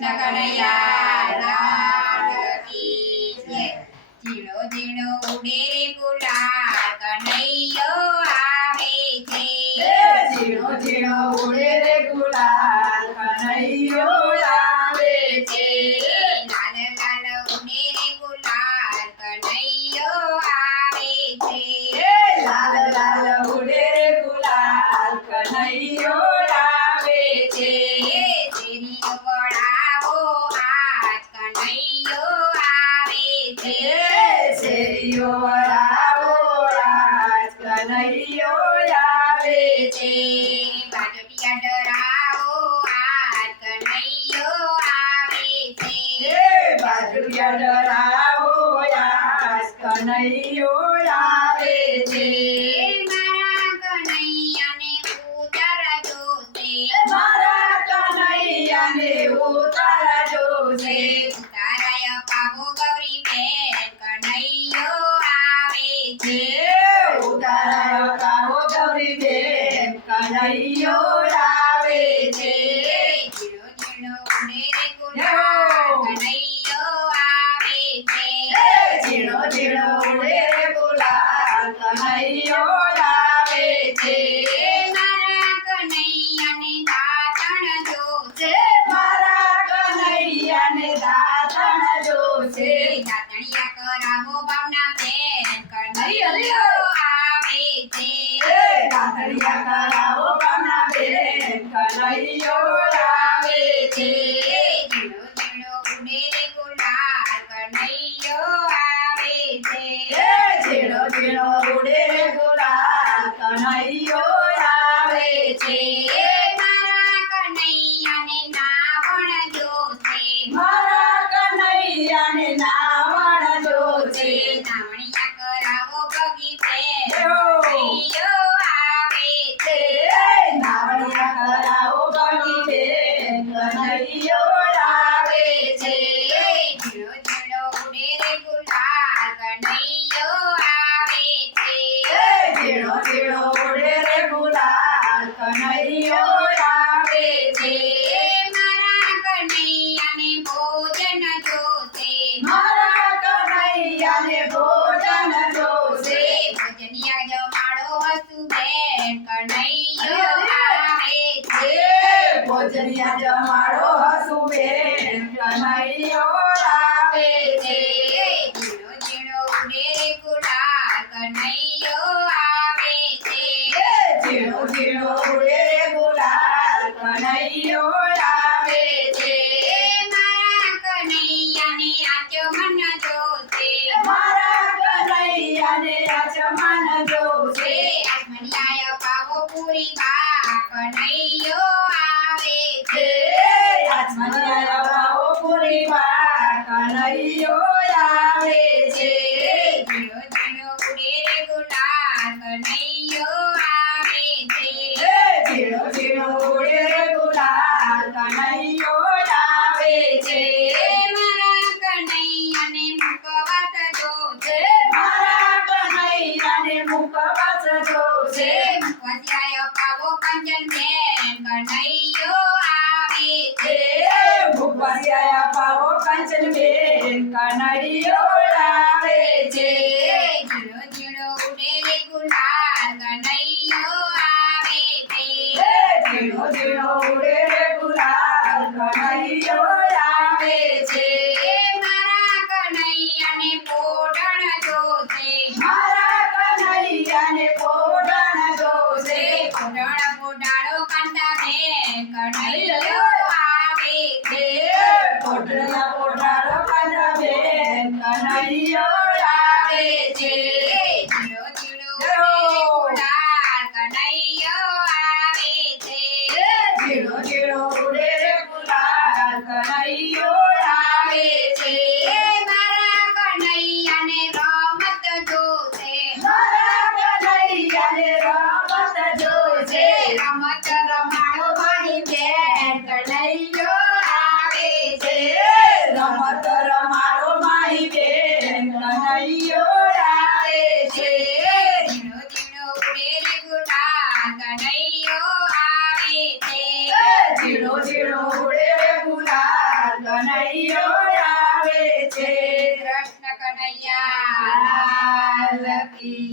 કૃષ્ણ કનૈયા લાલ કી જય। ઝીણો ઝીણો ઉડે રે ગુલાલ કનૈયો આવે છે। ઝીણો ઝીણો ઉડે રે ગુલાલ કનૈયો આવે છે। લાલ લાલ ઉડે રે ગુલાલ કનૈયો આવે છે। લાલ લાલ ઉડે રે ગુલાલ કનૈયો આવે છે। શેરીઓ વળાવો આજ કનૈયો આવે છે। શેરીઓ વળાવો આજ કનૈયો આવે છે। બાજોટિયા ડરાવો આજ કનૈયો આવે છે। બાજુયા ડરાવો આજ કનૈયો આવે છે। મારા કનૈયાને ઉતારજો છે। મારા કનૈયાને ઉતારજો છે। ઉતારાય પાવો ગૌરી બેન કનૈયો આવે છે। ઉતારાયો કાવો ગૌરી બેન કનૈયો આવે છે। ઝીણો ઝીણો ઉડે રે ગુલાલ કનૈયો આવે છે। ઝીણો ઝીણો ઉડે રે ગુલાલ કનૈયો આવે છે। મારા કનૈયાને દાતણ જોશે। મારા કનૈયાને દાતણ જોશે। દાતણિયા કરાવો બાવના બેન કનૈયો આવે છે। દાતણિયા કરાવો બામણા બેન કનૈયો આવે છે। ઝીણો ઝીણો ઉડે રે ગુલાલ કનૈયો આવે છે। ઝીણો ઝીણો ઉડે રે ગુલાલ કનૈયો આવે છે। મારા કનૈયાને નાવણ જોશે। મારા કનૈયાને નાવણ જોશે। નાવણિયા કરાવો બગી બેન કનૈયો આવે છે। નાવણિયા કરાવો બગી બેન કનૈયો આવે છે। ઝીણો ઝીણો ઉડે રે ગુલાલ કનૈયો આવે છે। ઝીણો ઝીણો ઉડે રે ગુલાલ કનૈયો આવે છે। મારા કનૈયાને ભોજન જોશે। મારા કનૈયાને ભોજન જોશે। ભજનિયા જમાડો હસુ બેન કનૈયો આવે છે। ભોજનિયા જમાડો હસુ બેન કનૈયો આવે છે। ઝીણો ઝીણો ઉડે રે ગુલાલ કનૈયો આવે છે। ઝીણો ઝીણો ઉડે રે ગુલાલ કનૈયો આવે છે। મારા કનૈયાને આચમન જોશે। મારા કનૈયાને આચમન જોશે। આચમનિયા પાવો પૂરી બા કનૈયો આવે છે। આચમનિયા ભાવો પૂરી બા કનૈયો આવે છે। ઝીણો ઝીણો ઉડે રે ગુલાલ કનૈયો આવે છે। ઝીણો ઝીણો ઉડે રે ગુલાલ કનૈયો આવે છે। મારા કનૈયાને મુખવાસ જોશે। મારા કનૈયાને મુખવાસ જોશે। મુખવાસિયા પાવો કંચન બેન કનૈયો આવે છે। મુખવાસિયા પાવો કંચન બેન કનૈયો આવે છે। ઝીણો ઝીણો ઉડે રે ગુલાલ કનૈયો આવે છે। ઝીણો ઝીણો ઉડે રે ગુલાલ કનૈયો આવે છે। મારા કનૈયાને પોઢણ જોશે। મારા કનૈયાને પોઢણ જોશે। પોઢણ પોઢાડો કાંતા બેન કનૈયો આવે છે। પોઢણા પોઢાડો કાંતા બેન કનૈયો આવે છે। ઝીણો ઝીણો ઉડે રે ગુલાલ કનૈયો આવે છે। ઝીણો ઝીણો ઉડે રે ગુલાલ કનૈયો આવે કનૈયો આવે છે કૃષ્ણ કનૈયા લાલ કી